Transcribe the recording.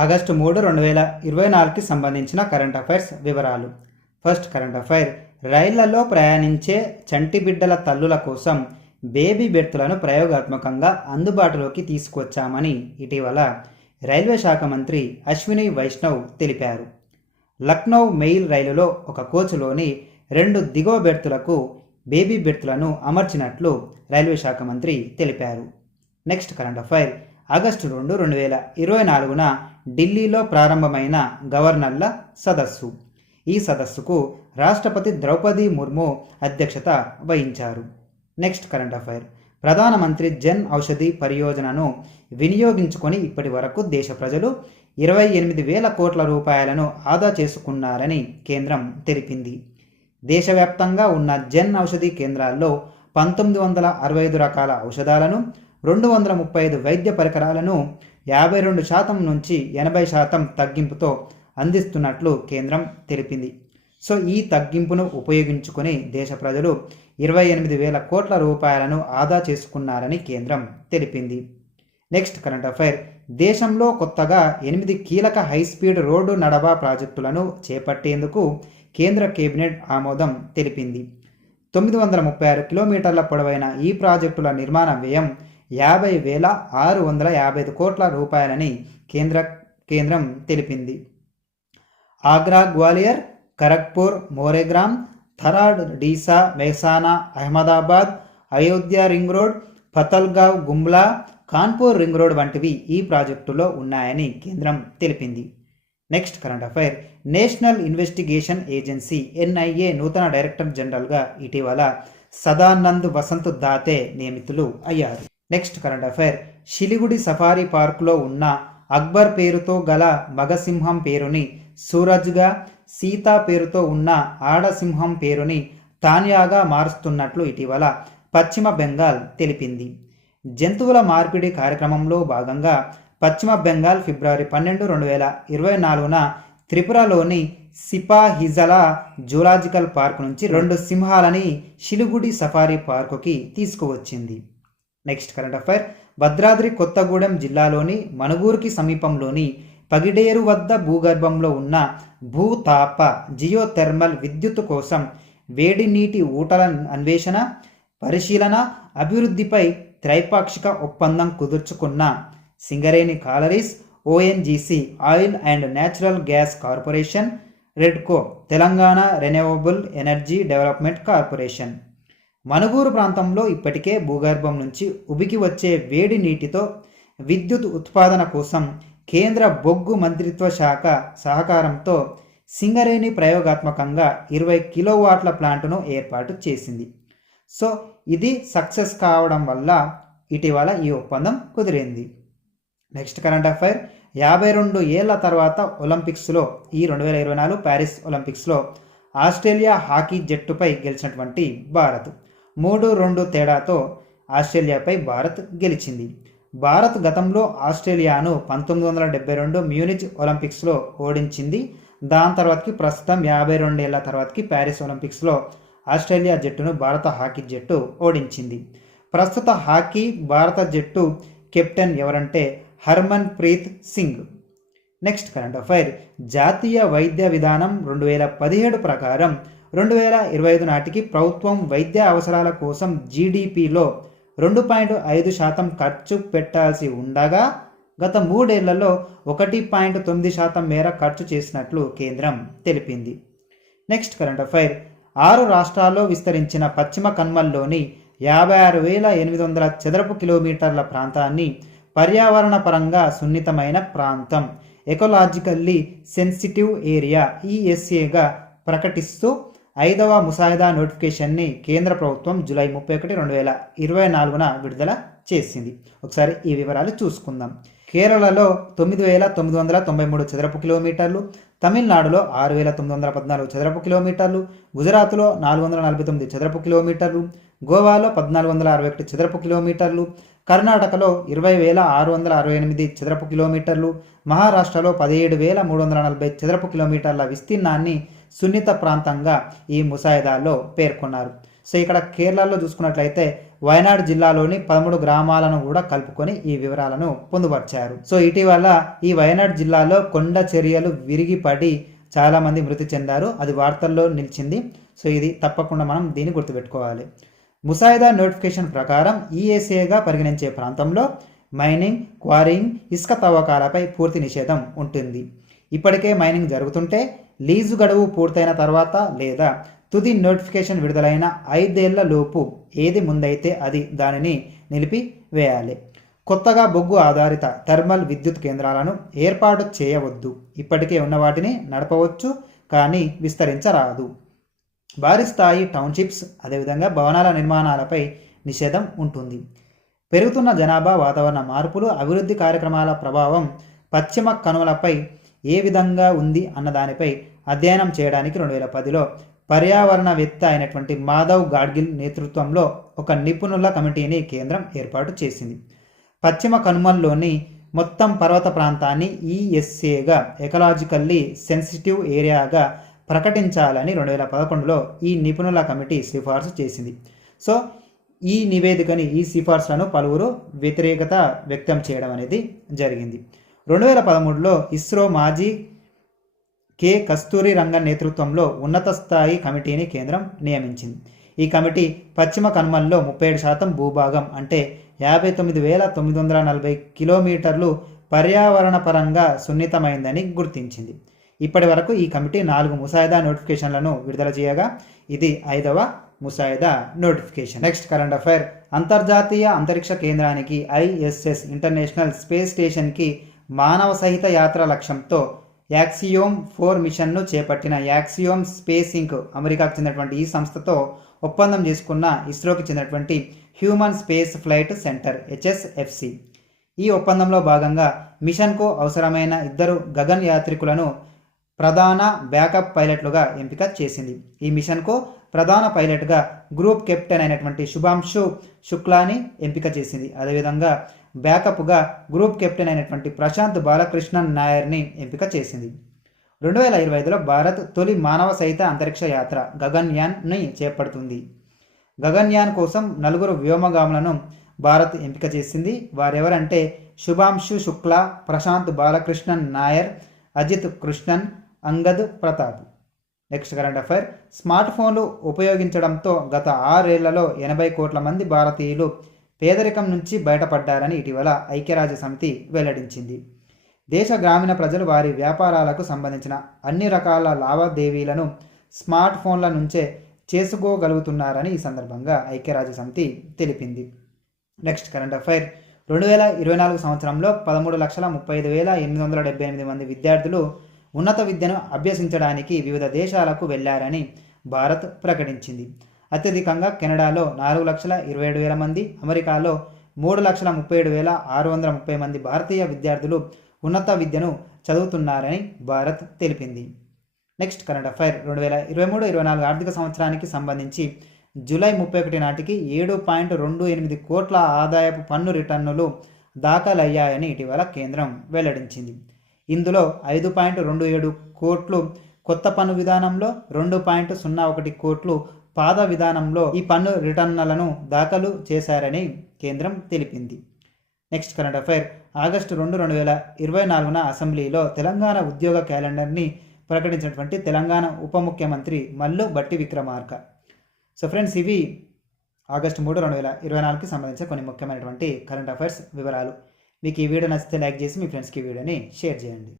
August 3, 2024కి సంబంధించిన current affairs వివరాలు. First current affair, రైళ్లలో ప్రయాణించే చంటి బిడ్డల తల్లుల కోసం బేబీ బెర్తులను ప్రయోగాత్మకంగా అందుబాటులోకి తీసుకొచ్చామని ఇటీవల రైల్వే శాఖ మంత్రి అశ్విని వైష్ణవ్ తెలిపారు. లక్నో మెయిల్ రైలులో ఒక కోచ్లోని 2 దిగువ బెర్తులకు బేబీ బెర్తులను అమర్చినట్లు రైల్వే శాఖ మంత్రి తెలిపారు. నెక్స్ట్ కరెంట్ అఫైర్, ఆగస్టు 2, 2024న ఢిల్లీలో ప్రారంభమైన గవర్నర్ల సదస్సు. ఈ సదస్సుకు రాష్ట్రపతి ద్రౌపది ముర్ము అధ్యక్షత వహించారు. నెక్స్ట్ కరెంట్ అఫైర్, ప్రధానమంత్రి జన్ ఔషధి పరియోజనను వినియోగించుకొని ఇప్పటి వరకు దేశ ప్రజలు 28,000 కోట్ల రూపాయలను ఆదా చేసుకున్నారని కేంద్రం తెలిపింది. దేశవ్యాప్తంగా ఉన్న జన్ ఔషధి కేంద్రాల్లో 1965 రకాల ఔషధాలను, 235 వైద్య పరికరాలను 52% నుంచి 80% తగ్గింపుతో అందిస్తున్నట్లు కేంద్రం తెలిపింది. సో ఈ తగ్గింపును ఉపయోగించుకొని దేశ ప్రజలు 28,000 కోట్ల రూపాయలను ఆదా చేసుకున్నారని కేంద్రం తెలిపింది. నెక్స్ట్ కరెంట్ అఫైర్, దేశంలో కొత్తగా 8 కీలక హైస్పీడ్ రోడ్డు నడవా ప్రాజెక్టులను చేపట్టేందుకు కేంద్ర కేబినెట్ ఆమోదం తెలిపింది. 936 కిలోమీటర్ల పొడవైన ఈ ప్రాజెక్టుల నిర్మాణ వ్యయం 50,655 కోట్ల రూపాయలని కేంద్రం తెలిపింది. Agra, Gwalior, Kharagpur, Moregram, Tharad, Deesa, Mehsana, Ahmedabad, Ayodhya ring road, Pathalgaon, Gumla, Kanpur ring road వంటివి ఈ ప్రాజెక్టులో ఉన్నాయని కేంద్రం తెలిపింది. Next current affair, national investigation agency NIA నూతన డైరెక్టర్ జనరల్గా ఇటీవల సదానంద్ వసంత్ దాతే నియమితులు అయ్యారు. Next current affair, Siliguri safari పార్కులో ఉన్న అక్బర్ పేరుతో గల మగసింహం పేరుని సూరజ్గా, సీతా పేరుతో ఉన్న ఆడసింహం పేరుని తాన్యాగా మారుస్తున్నట్లు ఇటీవల పశ్చిమ బెంగాల్ తెలిపింది. జంతువుల మార్పిడి కార్యక్రమంలో భాగంగా పశ్చిమ బెంగాల్ ఫిబ్రవరి 12, 2024న త్రిపురలోని సిపాహిజలా జూలాజికల్ పార్క్ నుంచి 2 సింహాలని షిలిగుడి సఫారీ పార్కుకి తీసుకువచ్చింది. Next current affair, Bhadradri Kothagudem జిల్లాలోని మనుగూరుకి సమీపంలోని పగిడేరు వద్ద భూగర్భంలో ఉన్న భూతాప జియోథెర్మల్ విద్యుత్ కోసం వేడి నీటి ఊటల అన్వేషణ, పరిశీలన, అభివృద్ధిపై త్రైపాక్షిక ఒప్పందం కుదుర్చుకున్న Singareni collieries, ONGC oil and natural gas corporation, Redco Telangana renewable energy development corporation Manuguru ప్రాంతంలో ఇప్పటికే భూగర్భం నుంచి ఉబికి వచ్చే వేడి నీటితో విద్యుత్ ఉత్పాదన కోసం కేంద్ర బొగ్గు మంత్రిత్వ శాఖ సహకారంతో సింగరేణి ప్రయోగాత్మకంగా 20 కిలోవాట్ల ప్లాంటును ఏర్పాటు చేసింది. సో ఇది సక్సెస్ కావడం వల్ల ఇటీవల ఈ ఒప్పందం కుదిరింది. నెక్స్ట్ కరెంట్ అఫైర్, 52 ఏళ్ల తర్వాత ఒలింపిక్స్లో ఈ 2024 ప్యారిస్ ఒలింపిక్స్లో ఆస్ట్రేలియా హాకీ జట్టుపై గెలిచినటువంటి భారత్ 3-2 తేడాతో ఆస్ట్రేలియాపై భారత్ గెలిచింది. భారత్ గతంలో ఆస్ట్రేలియాను 1972 మ్యూనిచ్ ఒలింపిక్స్లో ఓడించింది. దాని తర్వాతకి ప్రస్తుతం 52 ఏళ్ల తర్వాతకి ప్యారిస్ ఒలింపిక్స్లో ఆస్ట్రేలియా జట్టును భారత హాకీ జట్టు ఓడించింది. ప్రస్తుత హాకీ భారత జట్టు కెప్టెన్ ఎవరంటే Harman Preet Singh. Next current affair, జాతీయ వైద్య విధానం 2017 ప్రకారం 2025 నాటికి ప్రభుత్వం వైద్య అవసరాల కోసం GDPలో 2.5% ఖర్చు పెట్టాల్సి ఉండగా గత 3 ఏళ్లలో 1.9% మేర ఖర్చు చేసినట్లు కేంద్రం తెలిపింది. నెక్స్ట్ కరెంట్ అఫైర్, 6 రాష్ట్రాల్లో విస్తరించిన పశ్చిమ కన్మల్లోని 56,800 చదరపు కిలోమీటర్ల ప్రాంతాన్ని పర్యావరణ పరంగా సున్నితమైన ప్రాంతం ఎకలాజికల్లీ సెన్సిటివ్ ఏరియా ESAగా ప్రకటిస్తూ 5వ ముసాయిదా నోటిఫికేషన్ని కేంద్ర ప్రభుత్వం జూలై 31, 2024న విడుదల చేసింది. ఒకసారి ఈ వివరాలు చూసుకుందాం. కేరళలో 9,993 చదరపు కిలోమీటర్లు, తమిళనాడులో 6,914 చదరపు కిలోమీటర్లు, గుజరాత్లో 449 చదరపు కిలోమీటర్లు, గోవాలో 1,461 చదరపు కిలోమీటర్లు, కర్ణాటకలో 20,668 చదరపు కిలోమీటర్లు, మహారాష్ట్రలో 17,340 చదరపు కిలోమీటర్ల విస్తీర్ణాన్ని సున్నిత ప్రాంతంగా ఈ ముసాయిదాలో పేర్కొన్నారు. సో ఇక్కడ కేరళలో చూసుకున్నట్లయితే వయనాడ్ జిల్లాలోని 13 గ్రామాలను కూడా కలుపుకొని ఈ వివరాలను పొందుపరిచారు. సో ఇటీవల ఈ వయనాడ్ జిల్లాలో కొండ చర్యలు విరిగిపడి చాలామంది మృతి చెందారు. అది వార్తల్లో నిలిచింది. సో ఇది తప్పకుండా మనం దీన్ని గుర్తుపెట్టుకోవాలి. ముసాయిదా నోటిఫికేషన్ ప్రకారం ఈఎస్ఏగా పరిగణించే ప్రాంతంలో మైనింగ్, క్వారీయింగ్, ఇసుక తవ్వకాలపై పూర్తి నిషేధం ఉంటుంది. ఇప్పటికే మైనింగ్ జరుగుతుంటే లీజు గడువు పూర్తయిన తర్వాత లేదా తుది నోటిఫికేషన్ విడుదలైన 5 ఏళ్ల లోపు ఏది ముందైతే అది దానిని నిలిపివేయాలి. కొత్తగా బొగ్గు ఆధారిత థర్మల్ విద్యుత్ కేంద్రాలను ఏర్పాటు చేయవద్దు. ఇప్పటికే ఉన్న వాటిని నడపవచ్చు, కానీ విస్తరించరాదు. భారీ స్థాయి టౌన్షిప్స్, అదేవిధంగా భవనాల నిర్మాణాలపై నిషేధం ఉంటుంది. పెరుగుతున్న జనాభా, వాతావరణ మార్పులు, అభివృద్ధి కార్యక్రమాల ప్రభావం పశ్చిమ కనుమలపై ఏ విధంగా ఉంది అన్న దానిపై అధ్యయనం చేయడానికి 2010లో పర్యావరణవేత్త అయినటువంటి మాధవ్ గాడ్గిల్ నేతృత్వంలో ఒక నిపుణుల కమిటీని కేంద్రం ఏర్పాటు చేసింది. పశ్చిమ కనుమల్లోని మొత్తం పర్వత ప్రాంతాన్ని ఈఎస్ఏగా ఎకలాజికల్లీ సెన్సిటివ్ ఏరియాగా ప్రకటించాలని 2011లో ఈ నిపుణుల కమిటీ సిఫార్సు చేసింది. సో ఈ నివేదికని, ఈ సిఫార్సులను పలువురు వ్యతిరేకత వ్యక్తం చేయడం అనేది జరిగింది. 2013లో ఇస్రో మాజీ కె కస్తూరి రంగన్ నేతృత్వంలో ఉన్నత స్థాయి కమిటీని కేంద్రం నియమించింది. ఈ కమిటీ పశ్చిమ కనుమల్లో 37% భూభాగం అంటే 59,940 కిలోమీటర్లు పర్యావరణపరంగా సున్నితమైందని గుర్తించింది. ఇప్పటి వరకు ఈ కమిటీ 4 ముసాయిదా నోటిఫికేషన్లను విడుదల చేయగా ఇది 5వ ముసాయిదా నోటిఫికేషన్. Next current affair. అంతర్జాతీయ అంతరిక్ష కేంద్రానికి ఐఎస్ఎస్ ఇంటర్నేషనల్ స్పేస్ స్టేషన్కి మానవ సహిత యాత్ర లక్ష్యంతో యాక్సియోమ్ 4 మిషన్ను చేపట్టిన యాక్సియోమ్ స్పేస్ ఇంక్ అమెరికాకు చెందినటువంటి ఈ సంస్థతో ఒప్పందం చేసుకున్న ఇస్రోకి చెందినటువంటి human space flight centre HSFC. ఈ ఒప్పందంలో భాగంగా మిషన్కు అవసరమైన 2 గగన్ యాత్రికులను ప్రధాన బ్యాకప్ పైలట్లుగా ఎంపిక చేసింది. ఈ మిషన్కు ప్రధాన పైలట్గా గ్రూప్ కెప్టెన్ అయినటువంటి శుభాంశు శుక్లాని ఎంపిక చేసింది. అదేవిధంగా బ్యాకప్గా గ్రూప్ కెప్టెన్ అయినటువంటి ప్రశాంత్ బాలకృష్ణన్ నాయర్ని ఎంపిక చేసింది. 2025లో భారత్ తొలి మానవ సహిత అంతరిక్ష యాత్ర గగన్యాన్ని చేపడుతుంది. గగన్యాన్ కోసం 4 వ్యోమగాములను భారత్ ఎంపిక చేసింది. వారెవరంటే Shubhanshu Shukla, Prashanth Balakrishnan Nair, Ajit Krishnan, Angad Pratap. Next current affair. Smart ఫోన్లు ఉపయోగించడంతో గత 6 ఏళ్లలో 80 కోట్ల మంది భారతీయులు పేదరికం నుంచి బయటపడ్డారని ఇటీవల ఐక్యరాజ్య సమితి వెల్లడించింది. దేశ గ్రామీణ ప్రజలు వారి వ్యాపారాలకు సంబంధించిన అన్ని రకాల లావాదేవీలను స్మార్ట్ ఫోన్ల నుంచే చేసుకోగలుగుతున్నారని ఈ సందర్భంగా ఐక్యరాజ్య సమితి తెలిపింది. Next current affair. 2024 సంవత్సరంలో 13,35,878 మంది విద్యార్థులు ఉన్నత విద్యను అభ్యసించడానికి వివిధ దేశాలకు వెళ్లారని భారత్ ప్రకటించింది. అత్యధికంగా కెనడాలో 4,27,000 మంది, అమెరికాలో 3,37,630 మంది భారతీయ విద్యార్థులు ఉన్నత విద్యను చదువుతున్నారని భారత్ తెలిపింది. Next current affair. 2023-24 ఆర్థిక సంవత్సరానికి సంబంధించి జూలై 31 నాటికి 7.28 కోట్ల ఆదాయపు పన్ను రిటర్నులు దాఖలయ్యాయని ఇటీవల కేంద్రం వెల్లడించింది. ఇందులో 5.27 కోట్లు కొత్త పన్ను విధానంలో, 2.01 కోట్లు పాత విధానంలో ఈ పన్ను రిటర్నులను దాఖలు చేశారని కేంద్రం తెలిపింది. Next current affair. ఆగస్టు 2, 2024 అసెంబ్లీలో తెలంగాణ ఉద్యోగ క్యాలెండర్ని ప్రకటించినటువంటి తెలంగాణ ఉప ముఖ్యమంత్రి మల్లు బట్టి విక్రమార్క. సో ఫ్రెండ్స్, ఇవి ఆగస్టు 3, 2024కి సంబంధించిన కొన్ని ముఖ్యమైనటువంటి కరెంట్ అఫైర్స్ వివరాలు. మీకు ఈ వీడియో నచ్చితే లైక్ చేసి మీ ఫ్రెండ్స్కి ఈ వీడియోని షేర్ చేయండి.